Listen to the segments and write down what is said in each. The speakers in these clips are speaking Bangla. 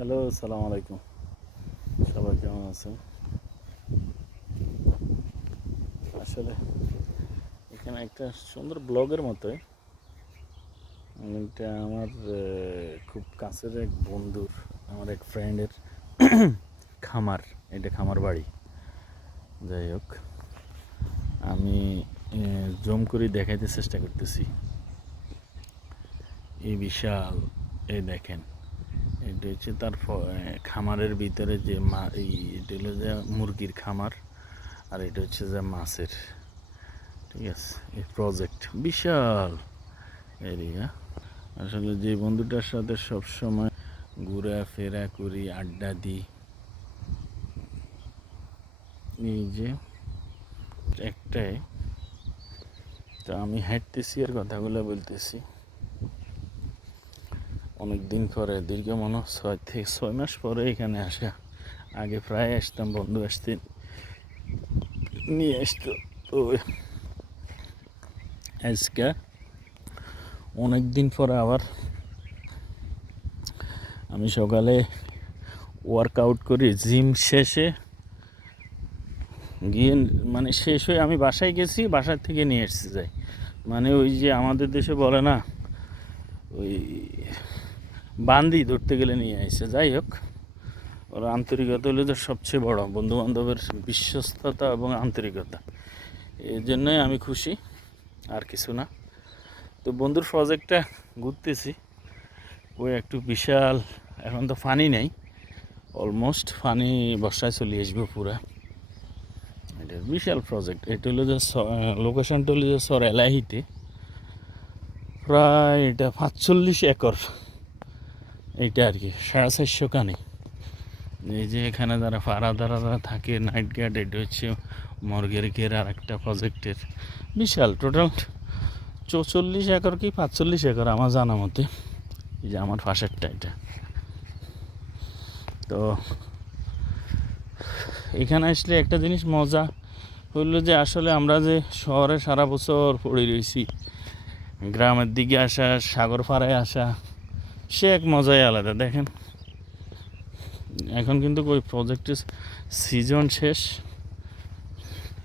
হ্যালো, আসসালামু আলাইকুম। সবাই কেমন আছেন? আসলে এখানে একটা সুন্দর ব্লগের মতোই, এটা আমার খুব কাছের এক বন্ধুর, আমার এক ফ্রেন্ডের খামার। এটা খামার বাড়ি। যাই হোক, আমি জুম করে দেখাইতে চেষ্টা করতেছি। এই বিশাল, এই দেখেন, এটা হচ্ছে তার খামারের ভিতরে যে এটা হলো যে মুরগির খামার, আর এটা হচ্ছে যে মাছের। ঠিক আছে, এই প্রজেক্ট বিশাল এরিয়া। আসলে যে বন্ধুটার সাথে সবসময় ঘোরাফেরা করি, আড্ডা দিই, এই যে একটাই, তো আমি হাঁটতেছি আর কথাগুলো বলতেছি। অনেক দিন পরে, দীর্ঘ মনে 6 মাস পরে এখানে আসা। আগে প্রায় আসতাম, বন্ধু আসতে নিয়ে আসতো। তো আজকে অনেক দিন পরে আবার আমি সকালে ওয়ার্কআউট করি, জিম শেষে গিয়ে মানে শেষ হয়ে আমি বাসায় গেছি, বাসার থেকে নিয়ে এসেছি যাই। মানে ওই যে আমাদের দেশে বলে না, ওই বান্দি ধরতে গেলে নিয়ে আসছে। যাই হোক, ওর আন্তরিকতা হলো যে সবচেয়ে বড়, বন্ধুবান্ধবের বিশ্বস্ততা এবং আন্তরিকতা, এই জন্যই আমি খুশি, আর কিছু না। তো বন্ধুর প্রজেক্টটা ঘুরতেছি, ওই একটু বিশাল। এখন তো ফানি নেই, অলমোস্ট ফানি বর্ষায় চলে আসবে পুরা। এটা বিশাল প্রজেক্ট। এটা হলো যে লোকেশনটা হলো যে সর এলাহিতে, প্রায় এটা 45 একর। এইটা আর কি 450 কানি। এই যে এখানে যারা পাড়াদারারা থাকে, নাইট গার্ড, এটা হচ্ছে মর্গের ঘের আর একটা প্রজেক্টের বিশাল। টোটাল 44 একর কি 45 একর আমার জানা মতে। এই যে আমার পাশেরটা এটা। তো এখানে আসলে একটা জিনিস মজা হইলো যে আসলে আমরা যে শহরে সারা বছর পড়ে রয়েছি, গ্রামের দিকে আসা, সাগর পাড়ায় আসা, সে এক মজাই আলাদা। দেখেন, এখন কিন্তু ওই প্রজেক্টের সিজন শেষ,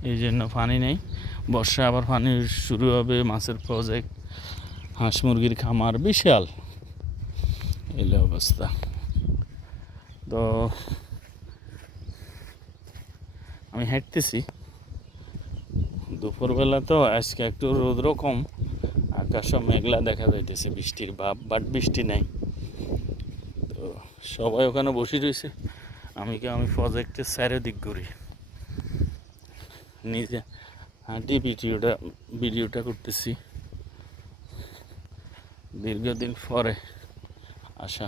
এই জন্য পানি নেই। বর্ষা আবার পানি শুরু হবে, মাছের প্রজেক্ট, হাঁস মুরগির খামার, বিশাল এলো অবস্থা। তো আমি হাঁটতেছি দুপুরবেলা, তো আজকে একটু রৌদ্র কম, আকাশও মেঘলা দেখা যাইতেছে, বৃষ্টির ভাব, বাট বৃষ্টি নাই। তো সবাই ওখানে বসে রয়েছে, আমি প্রজেক্টের চারিদিক ঘুরি, নিজে হাঁটি, ভিডিওটা করতেছি। দীর্ঘদিন পরে আসা।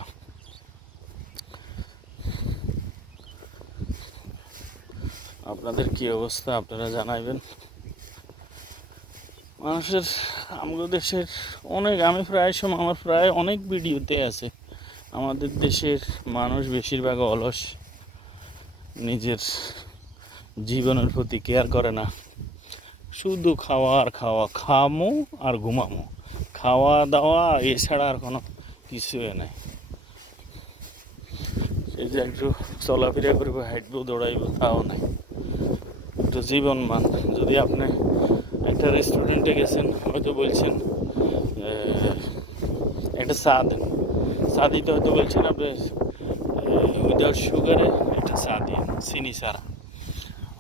আপনাদের কি অবস্থা আপনারা জানাইবেন। মানুষের, আমাদের দেশের অনেক, আমি প্রায় সময় আমার প্রায় অনেক ভিডিওতে আছে, আমাদের দেশের মানুষ বেশিরভাগ অলস, নিজের জীবনের প্রতি কেয়ার করে না, শুধু খাওয়া আর খাওয়া, খামো আর ঘুমামো, খাওয়া দাওয়া এছাড়া আর কোনো কিছুই নাই। সেই যে একটু চলাফেরা করবো, হাঁটবো, দৌড়াইবো, তাও নাই। একটু জীবন মান, যদি আপনি একটা রেস্টুরেন্টে গেছেন, হয়তো বলছেন একটা চা দেন, চা দিতে হয়তো বলছেন আপনি উইদাউট সুগারে একটা চা দিন, চিনি ছাড়া।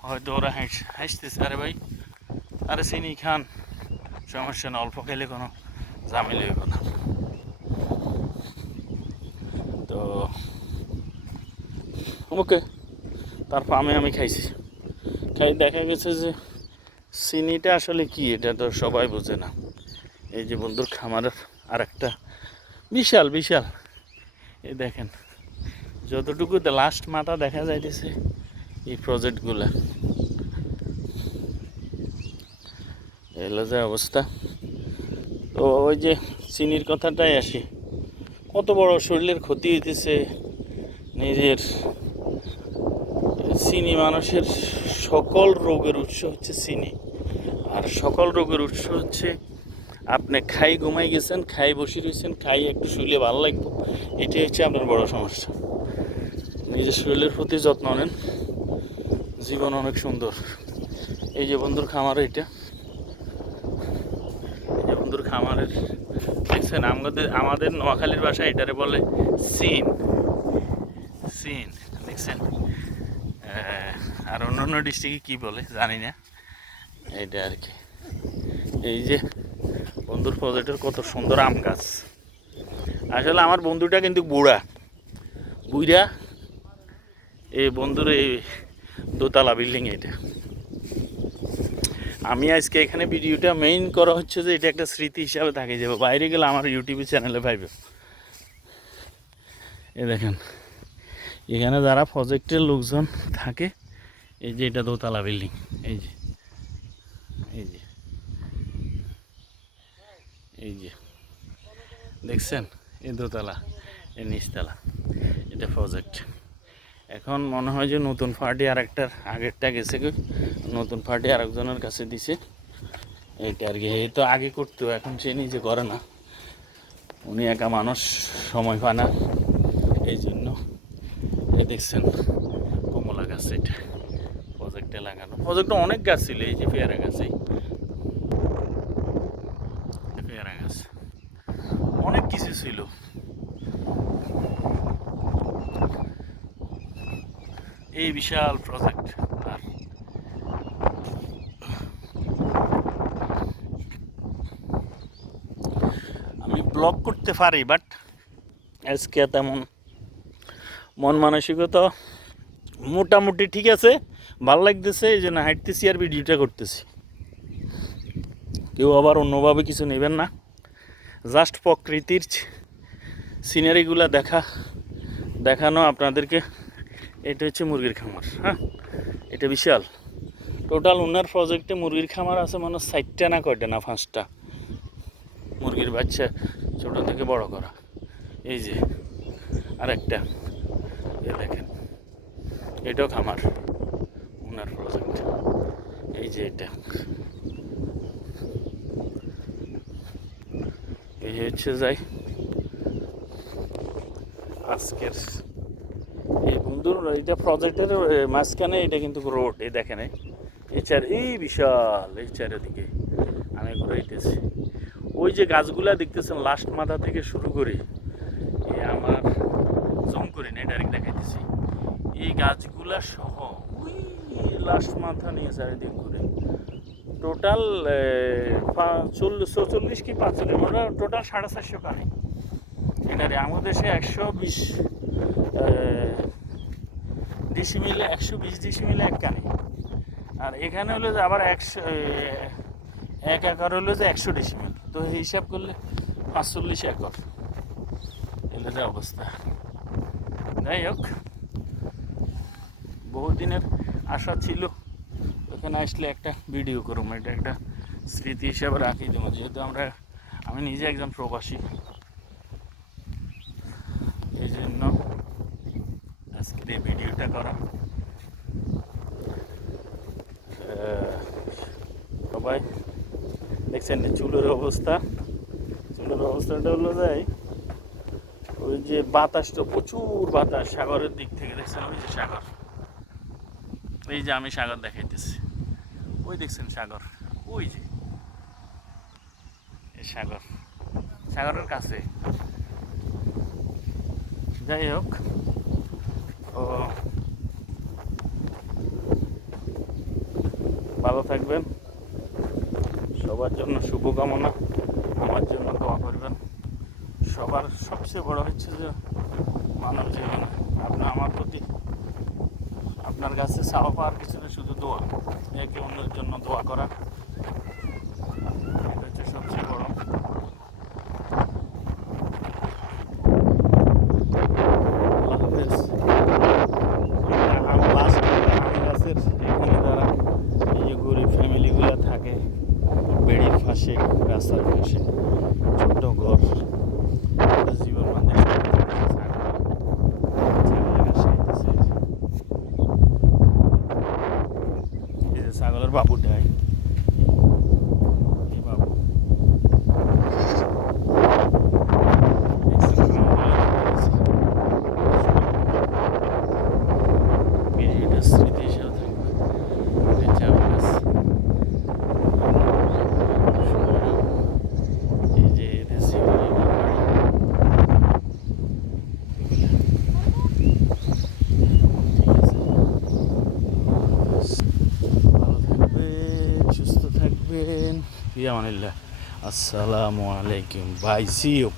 হয়তো ওরা হাসতেছে, আরে ভাই, আরে চিনি খান, সমস্যা না, অল্প খেলে কোনো ঝামেলা হইব না। তো ওকে, তার ফার্মে আমি খাইছি, দেখা গেছে যে চিনিটা আসলে কি, এটা তো সবাই বোঝে না। এই যে বন্ধুর খামারের আর একটা বিশাল বিশাল, এই দেখেন, যতটুকু লাস্ট মাথা দেখা যাইতেছে এই প্রজেক্টগুলা, এলো যে অবস্থা। তো ওই যে চিনির কথাটাই আসি, কত বড় শরীরের ক্ষতি হইতেছে নিজের। চিনি মানুষের সকল রোগের উৎস হচ্ছে চিনি, আর সকল রোগের উৎস হচ্ছে আপনি খাই ঘুমাই গেছেন, খাই বসে রয়েছেন, খাই একটু শুলে ভালো লাগবে, এটাই হচ্ছে আপনার বড় সমস্যা। নিজের শরীরের প্রতি যত্ন নেন, জীবন অনেক সুন্দর। এই যে বন্ধুর খামার, এইটা এই যে বন্ধুর খামারের দেখছেন, আমাদের নোয়াখালীর ভাষায় এটারে বলে সিন। সিন দেখছেন, আর অন্যান্য ডিস্ট্রিক্টে কী বলে জানি না, এইটা আর কি। এই যে বন্ধুর প্রজেক্টের কত সুন্দর আম গাছ। আসলে আমার বন্ধুটা কিন্তু বুড়া, এই বন্ধুর এই দোতলা বিল্ডিং। এটা আমি আজকে এখানে ভিডিওটা মেইন করা হচ্ছে যে এটা একটা স্মৃতি হিসাবে থাকে যাবে, বাইরে গেলে আমার ইউটিউব চ্যানেলে পাইবে। এই দেখেন এখানে যারা প্রজেক্টের লোকজন থাকে, এই যে এটা দোতলা বিল্ডিং, এই যে এই যে এই যে দেখছেন, এই দোতলা, এই নিচতলা, এটা প্রজেক্ট। এখন মনে হয় যে নতুন পার্টি আর একটার আগেরটা গেছে, নতুন পার্টি আর একজনের কাছে দিছে এইটা আর কি। এই তো আগে করতো, এখন সে নিজে করে না, উনি একা মানুষ, সময় পায় না, এই জন্য। এই দেখছেন কমলা গাছ, এটা প্রজেক্টে লাগানো। প্রজেক্টে অনেক গাছ ছিল, এই যে পেয়ারা গাছ, এই পেয়ারা গাছ, অনেক কিছু ছিল। এই বিশাল প্রজেক্ট। আর আমি ব্লগ করতে পারি, বাট আজকে তেমন মন মানসিকতা মোটামুটি ঠিক আছে, ভালো লাগতেছে, এই জন্য হাঁটতেছি আর ভিডিওটা করতেছি। কেউ আবার অন্যভাবে কিছু নেবেন না, জাস্ট প্রকৃতির সিনারিগুলো দেখানো আপনাদেরকে। এটা হচ্ছে মুরগির খামার, হ্যাঁ, এটা বিশাল। টোটাল ওনার প্রজেক্টে মুরগির খামার আছে মানে 4টা না কয়টা না 5টা মুরগির বাচ্চা, ছোটো থেকে বড় করা। এই যে আরেকটা, এ দেখেন, এটাও খামার, ওনার প্রজেক্ট। এই যে এটা, এই হচ্ছে যাই আজকের এই বন্ধুর এইটা প্রজেক্টের মাঝখানে। এটা কিন্তু রোড, এই দেখেন, এই বিশাল, এই চারিদিকে আমি ঘুরাইতেছি। ওই যে গাছগুলা দেখতেছেন লাস্ট মাথা থেকে শুরু করে, আমার জুম করি না, ডাইরেক্ট দেখাইতেছি, এই গাছগুলা সহ ওই লাস্ট মাথা নিয়ে চারিদিক ঘুরে টোটাল 44 কি 45, মানে টোটাল 450 কানি। এটারে আমাদের দেশে 120 ডিসিমিলে, 120 ডিসিমিলে এক কানি। আর এখানে হলো যে আবার 1 একর হলো যে 100 ডিসিমিল, তো হিসাব করলে 45 একর। এলে যে অবস্থা, যাই হোক, বহুদিনের আশা ছিল ওখানে আসলে একটা ভিডিও করবো, এটা একটা স্মৃতি হিসাবে রাখি দেবো, যেহেতু আমি নিজে একজন প্রবাসী, এই জন্য আজকের এই ভিডিওটা করা। সবাই দেখছেন চুলের অবস্থাটা হলো যায়, ওই যে বাতাসটা, প্রচুর বাতাস সাগরের দিক থেকে, দেখছেন ওই যে সাগর, এই যে আমি সাগর দেখাইতেছি, ওই দেখছেন সাগর, ওই যে সাগরের কাছে। যাই হোক, ও ভালো থাকবেন, সবার জন্য শুভকামনা, আমার জন্য দোয়া করবেন। সবার সবচেয়ে বড় হচ্ছে যে মানব জীবন, আমার প্রতি আপনার কাছে চাওয়া পাওয়ার কিছু না, শুধু দোয়া, একে অন্যের জন্য দোয়া করা, এটা হচ্ছে সবচেয়ে বড়। রাস্তার পাশে ছোট্ট ঘর, জীবন বান্ধব ছাগলের বাবুটাই ফি আমানিল্লাহ। আসসালামু আলাইকুম, বাই, সি ইউ।